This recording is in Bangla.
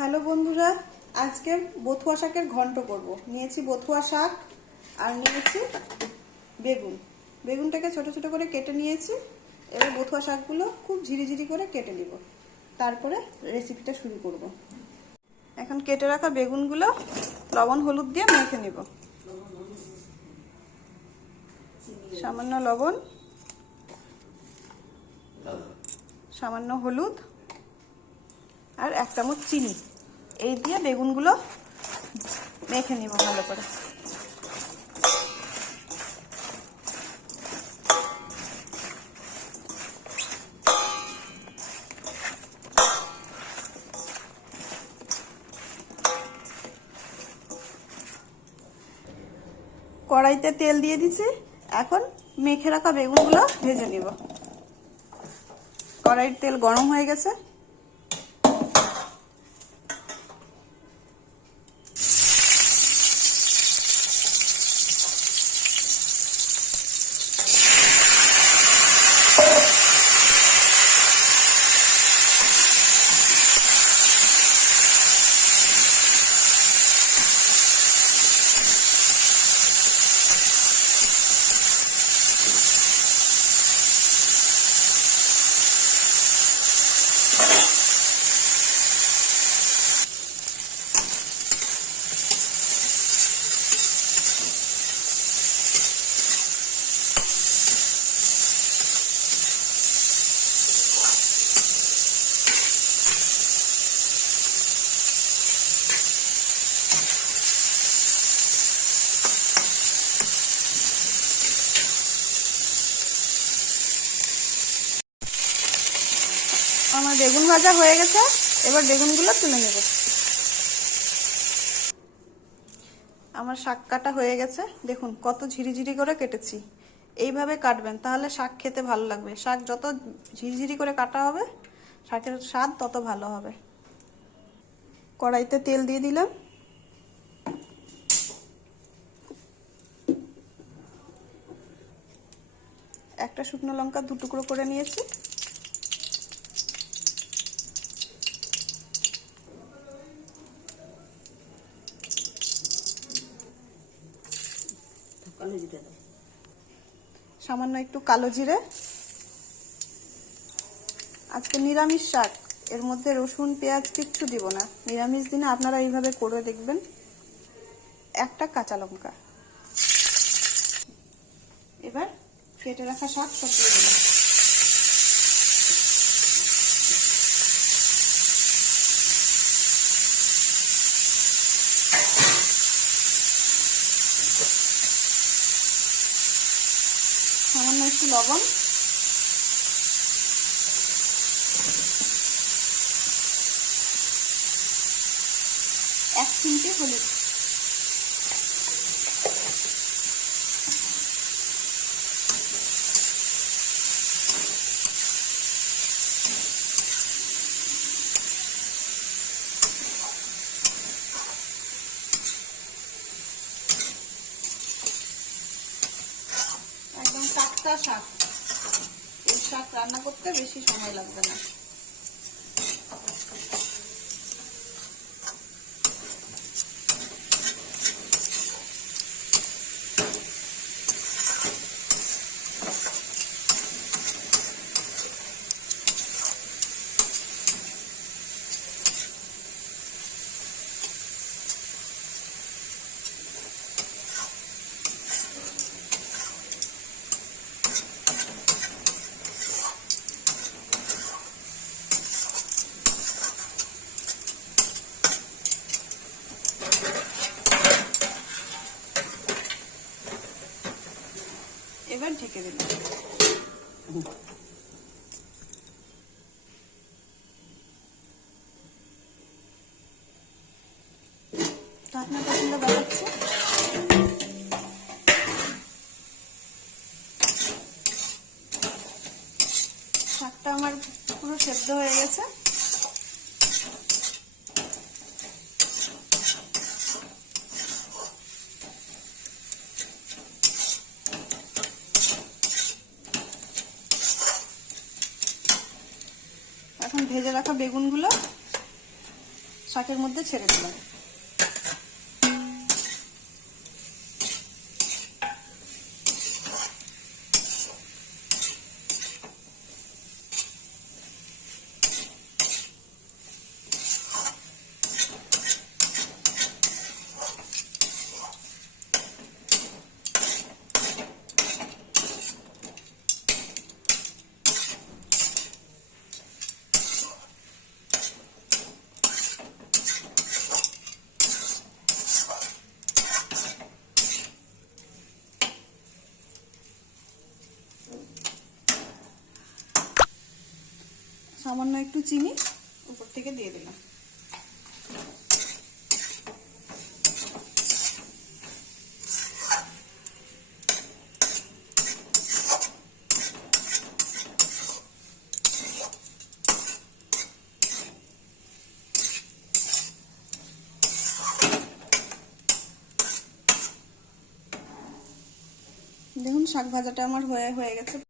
হ্যালো বন্ধুরা, আজকে বথুয়া শাকের ঘন্ট করব। নিয়েছি বথুয়া শাক আর নিয়েছি বেগুন। বেগুনটাকে ছোট ছোট করে কেটে নিয়েছি। এবার বথুয়া শাকগুলো খুব ঝিরিঝিরি করে কেটে নিব, তারপরে রেসিপিটা শুরু করব। এখন কেটে রাখা বেগুনগুলো লবণ হলুদ দিয়ে মেখে নিব। সামান্য লবণ, সামান্য হলুদ আর 1 চামচ চিনি, এই দিয়ে বেগুনগুলো মেখে নিব ভালো করে। কড়াইতে তেল দিয়ে দিছি, এখন মেখে রাখা বেগুনগুলো ভেজে নিব। কড়াইয়ের তেল গরম হয়ে গেছে। আমার বেগুন ভাজা হয়ে গেছে, এবার বেগুনগুলো তুলে নেব। আমার শাক কাটা হয়ে গেছে, দেখুন কত ঝিরিঝিরি করে কেটেছি। এইভাবে কাটবেন, তাহলে শাক খেতে ভালো লাগবে। শাক যত ঝিরিঝিরি করে কাটা হবে, শাকের স্বাদ তত ভালো হবে। কড়াইতে তেল দিয়ে দিলাম। একটা শুকনো লঙ্কা 2 টুকরো করে নিয়েছি। সামান্য একটু কালো জিরে। আজকে নিরামিষ শাক, এর মধ্যে রসুন পেঁয়াজ কিচ্ছু দিব না। নিরামিষ দিনে আপনারা এইভাবে করে দেখবেন। একটা কাঁচা লঙ্কা। এবার কেটে রাখা শাক সব দিয়ে দিলাম। সামান্য একটু লবণ, এক চিমটি হলুদ। একদম টাটকা শাক, এই শাক রান্না করতে বেশি সময় লাগবে না। এবার ঢেকে দিলাম। ঢাকনাটা খুলে দেখাচ্ছি। শাকটা আমার পুরো সেদ্ধ হয়ে গেছে। এখন ভেজে রাখা বেগুনগুলো শাকের মধ্যে ছেড়ে দিলাম। সামান্য একটু চিনি উপর থেকে দিয়ে দিলাম। দেখুন শাক ভাজাটা আমার হয়ে গেছে।